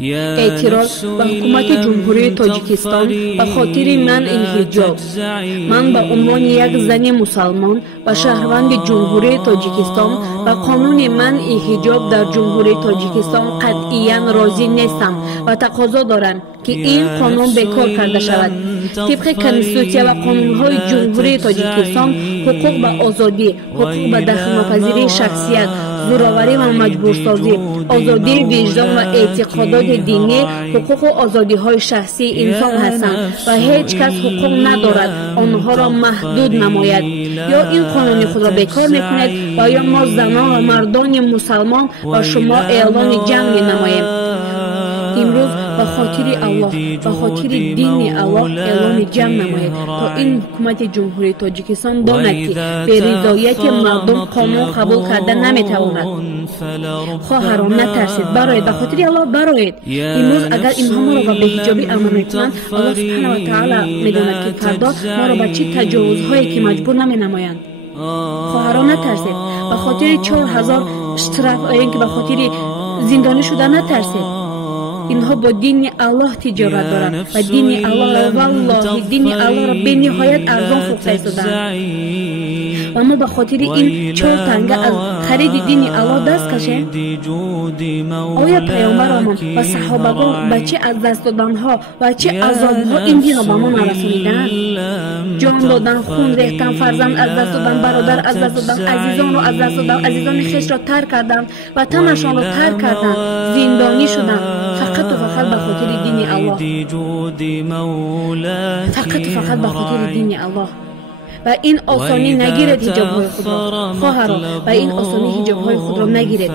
اعتراض به حکومت جمهوری تاجیکستان به خاطر منع حجاب. من به عنوان یک زن مسلمان و شهروند جمهوری تاجیکستان و قانون منع حجاب در جمهوری تاجیکستان قطعاً راضی نیستم و تقاضا دارم که این قانون بیکار کرده شود. طبق کنستیتوسیه و قانون‌های جمهوری تاجیکستان حقوق به آزادی، حقوق به دخالت‌ناپذیری شخصیت، زورآوری و مجبورسازی، آزادی وجدان و اعتقادات دینی حقوق و آزادی‌های شخصی انسان هستند و هیچ کس حقوق ندارد آنها را محدود نماید. یا این قانون خود را بیکار می‌کنید و یا ما زنان و مردان مسلمان و شما اعلان جنگ می‌نماییم. امروز به خاطر الله، به خاطر دین الله اعلان جنگ نماید تا این حکومت جمهوری تاجیکستان داند که به رضایت مردم قانون قبول کرده نمیتواند. خواهران نترسید، برایید، به خاطر الله برایید. امروز اگر اینها ما را به بی‌حجابی امر میکنند، الله سبحانه و تعالی میداند که فردا ما را به چه تجاوزهایی که مجبور نمینمایند. خواهران نترسید، به خاطر 4000 اشتراک اینکه به خاطر زندانی شده نترسید. اینها با دین الله تجارت دارند و دین الله والله دین الله را به نهایت ارزان فروخته ایستادند و ما به خاطر این 4 تنگه از خرید دین الله دست کشیم. آیا پیامبران و صحابگان به چه از دست دادنها و چه عذابها این دین را به ما نرسانیدند؟ جان دادن، خون ریختن، فرزند از دست دادن، برادر از دست دادن، عزیزان را از دست دادن، عزیزان خویش را ترک کردند، وطنشان را ترک کردند، زندانی شدند فقط و فقط به خاطر دین الله، فقط و فقط به خاطر دین الله. و این آسانی نگیرید حجاب‌های خود را خواهران، و این آسانی حجاب‌های خود را نگیرید.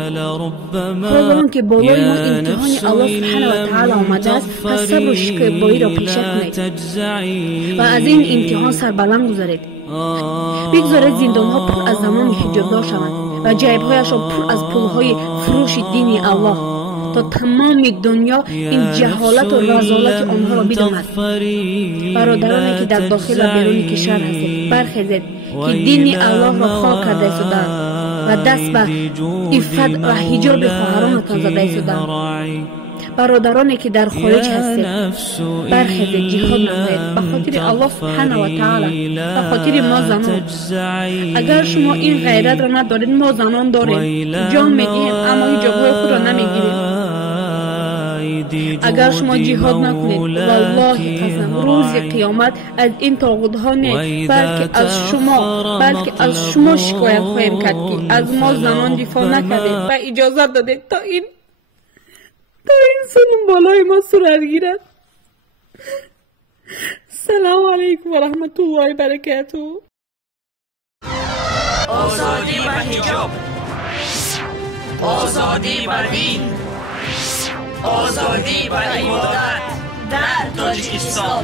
حالا که بالای ما امتحان الله سبحانه و تعالی آمده است، پس صبر و شکیبایی را پیشه کنید و از این امتحان سربلند گذارید. بگذارید زندان‌ها پر از زنان حجابدار شوند و جیب‌هایشان پر از پول‌های فروش دین الله تا تمام دنیا این جهالت و رذالت آنها را بداند. برادرانی که در داخل و بیرون کشور هستید، برخیزید که دین الله را خاک کرده ایستادند و دست به عفت و حجاب خواهرانتان زده ایستادند. برادرانی که در خارج هستید، برخیزید، جهاد نمایید به خاطر الله سبحانه و تعالی، به خاطر ما زنان. اگر شما این غیرت را ندارید، ما زنان داریم، جان میدهیم اما حجاب‌های خود را نمیگیریم. اگر شما جهاد نکنید، والله قسم روز قیامت از این طاغوت‌ها نه، بلکه از شما شکایت خواهیم کرد که از ما زنان دفاع نکردید و اجازه دادید تا این سنم بالای ما صورت گیرد. سلام علیکم و رحمت الله و برکاته. آزادی و حجاب، آزادی و دین، آزادی و عبادت در تاجیکستان.